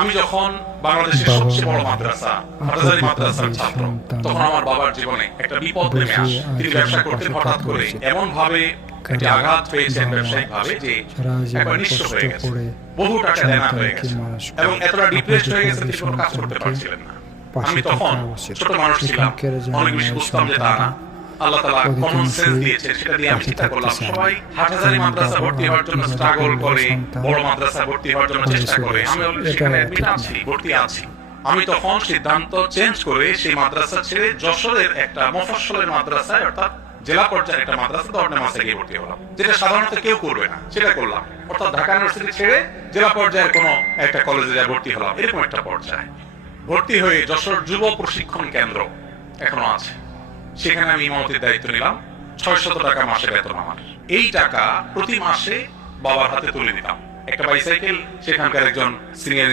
আমি যখন বাংলাদেশের সবচেয়ে বড় মাদ্রাসা হাটহাজারী মাদ্রাসার ছাত্র, তখন আমার বাবার জীবনে একটা বিপদ নেমে আসে। তিনি ব্যবসা করতে হঠাৎ করে এমন ভাবে একটি আঘাত পেয়েছেন ব্যবসায়িক ভাবে যে একবার নিঃস্ব হয়ে গেছে, বহু টাকা দেনা হয়ে গেছে এবং এতটা ডিপ্রেসড হয়ে গেছে যে কোনো কাজ করতে পারছিলেন না। আমি তখন ছোট মানুষ ছিলাম, অনেক বেশি বুঝতাম যে তা না। আল্লাহ তাআলা কমন সেন্স দিয়েছেন, সেটা দিয়ে আমি চিন্তা করলাম সবাই হাটহাজারী মাদ্রাসা ভর্তি হওয়ার জন্য স্ট্রাগল করে, বড় মাদ্রাসা ভর্তি হওয়ার জন্য চেষ্টা করে, আমি সেখানে অ্যাডমিট আছি, ভর্তি আছি। আমি তখন সিদ্ধান্ত চেঞ্জ করে সেই মাদ্রাসা ছেড়ে যশোরের একটা মফস্বলের মাদ্রাসায়, অর্থাৎ জেলা পর্যায়ের একটা মাদ্রাসা দরনে মাসে গিয়ে ভর্তি হলাম, যেটা সাধারণত কেউ করবে না, সেটা করলাম। অর্থাৎ ঢাকা ইউনিভার্সিটি ছেড়ে জেলা পর্যায়ের কোনো একটা কলেজে যা ভর্তি হলাম, এরকম একটা পর্যায়ে ভর্তি হয়ে যশোর যুব প্রশিক্ষণ কেন্দ্র এখনো আছে, সেখানে আমি ইমামতির দায়িত্ব নিলাম। ৬০০ টাকা মাসে বেতন আমার। এই টাকা প্রতি মাসে বাবার হাতে তুলে দিতাম। একটা বাইসাইকেল সেখানকার একজন সিনিয়র